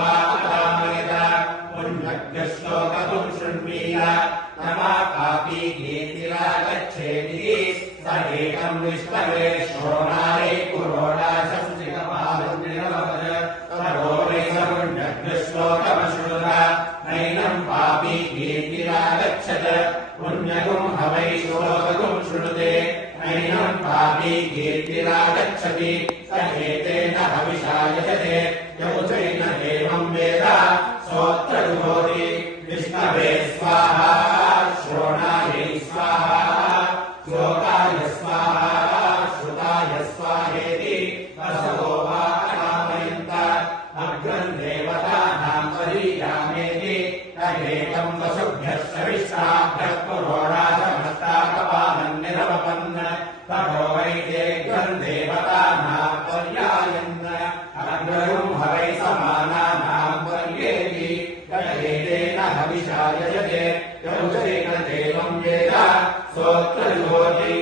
स्वापदामयत पुण्यज्ञश्लोकम् शृण्वीय नमा पापी कीर्तिरागच्छेति स एकम् विष्णवे श्रोणायै पुरोडाशंसिकपालन्निरवद ततो वै स पुण्यज्ञश्लोकमश्रुत नैनम् पापी कीर्तिरागच्छत पुण्यगुम् हवै श्लोकगुम् शृणुते नैनम् पापी कीर्तिरागच्छति स एतेन हविषा यजते यौचैन एवम् वेद सोऽत्र जुहोति विष्णवे स्वाहा श्रोणायै स्वाहा श्लोकाय स्वाहा श्रुताय स्वाहेति असवो वा कामयन्त अग्रम् देवतानाम् परीयामेति तदेकम् वसुभ्यश्च विश्राभ्यः पुरोडाशमस्ताकपालम् निरवपन् ततो वैदेग्रम् देवतानाम् पर्यायन् अग्रम् हवै समानानाम् पर्येति तदेतेन हविषा यजते यौचैन देवम् वेद सोऽत्र जुहोति